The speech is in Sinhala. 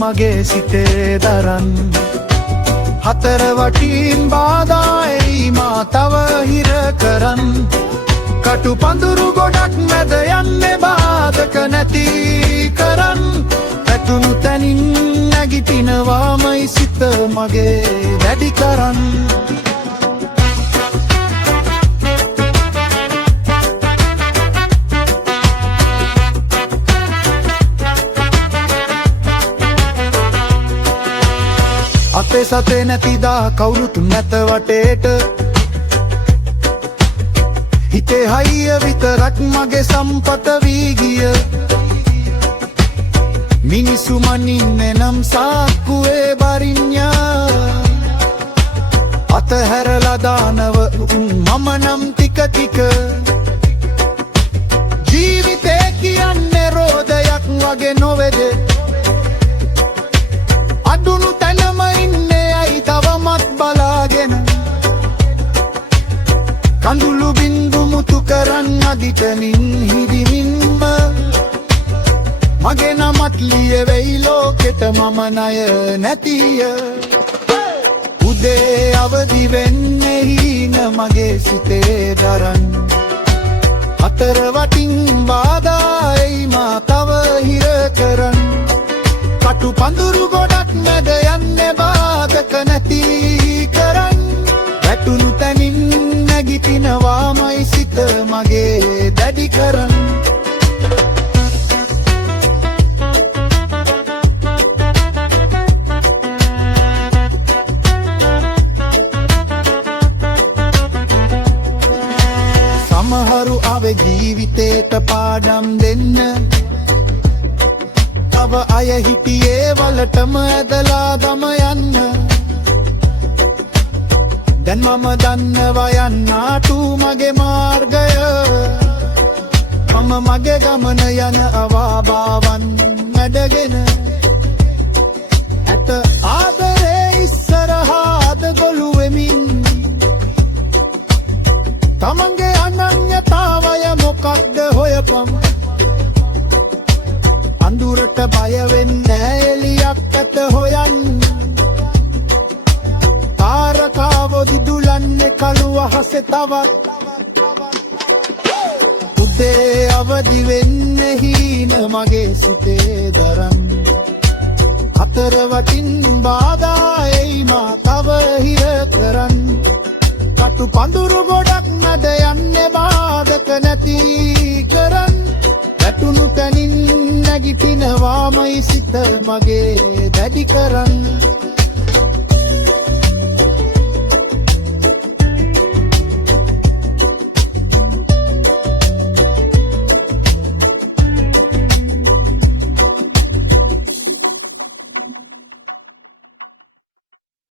මගේ සිතේ දරන් හතර වටින් බාධායි මා තව හිර කරන් කටු පඳුරු ගොඩක් මැද යන්නේ බාධක නැති කරන් පැතුණු තැනින් නැගිටිනවාමයි සිත මගේ වැඩි කරන් අපේ සතේ නැතිදා කවුරුත් නැත වටේට හිතේ හයිය විතරක් මගේ සම්පත වී ගිය මිනිසු මනින්නේ නම් සාක්කුවේ බරින්ඥා අතහැරලා දානව මම නම් ටික ටික ජීවිතේ කියන්නේ රෝදයක් වගේ නොවේද අඩුණු තැනම ඉන්නේ ඇයි තවමත් බලාගෙන කඳුළු බින්දු මුතු කරන් අදිටමින් හිදිමින්ම මගේ නමත් ලියවෙයි ලෝකෙට මම ණය නැතිය උදේ අවදි වෙන්නේ හීන මගේ සිතේ දරන් හතර වටින් බාධායි මා තව හිර කරන් කටු පඳුරු ගොඩක් මැද යන්නේ බාධක නැති කරන් වැටුණු තැනින් නැගිටිනවාමයි සිත මගේ දැඩි කරන් සමහරු ආවේ ජීවිතේට පාඩම් දෙන්න තව අය හිටියේ වලටම ඇදලා දම යන්න දැන් මම දන්නවා යන්නාටු මගේ මාර්ගය මම මගේ ගමන යන අවාබාවන් මැඩගෙන ඇත ආදරේ ඉස්සරහාද ගොළු වෙමින් තමන්ගේ අනන්‍යතාවය මොකක්ද හොයපම් අඳුරට බය වෙන්නේ එලියක් ඇත හොයන්න තාරකාවෝ දිදුලන්නේ කළු අහසේ තවත් උදේ අවදි වෙන්නේ හීන මගේ සිතේ දරන් හතර වටින් බාධායි මා තව හිර කරන් කටු පඳුරු ගොඩක් මැද යන්නේ බාධක නැති කරන් වැටුණු තැනින් නැගිටිනවාමයි සිත මගේ දැඩි කරන්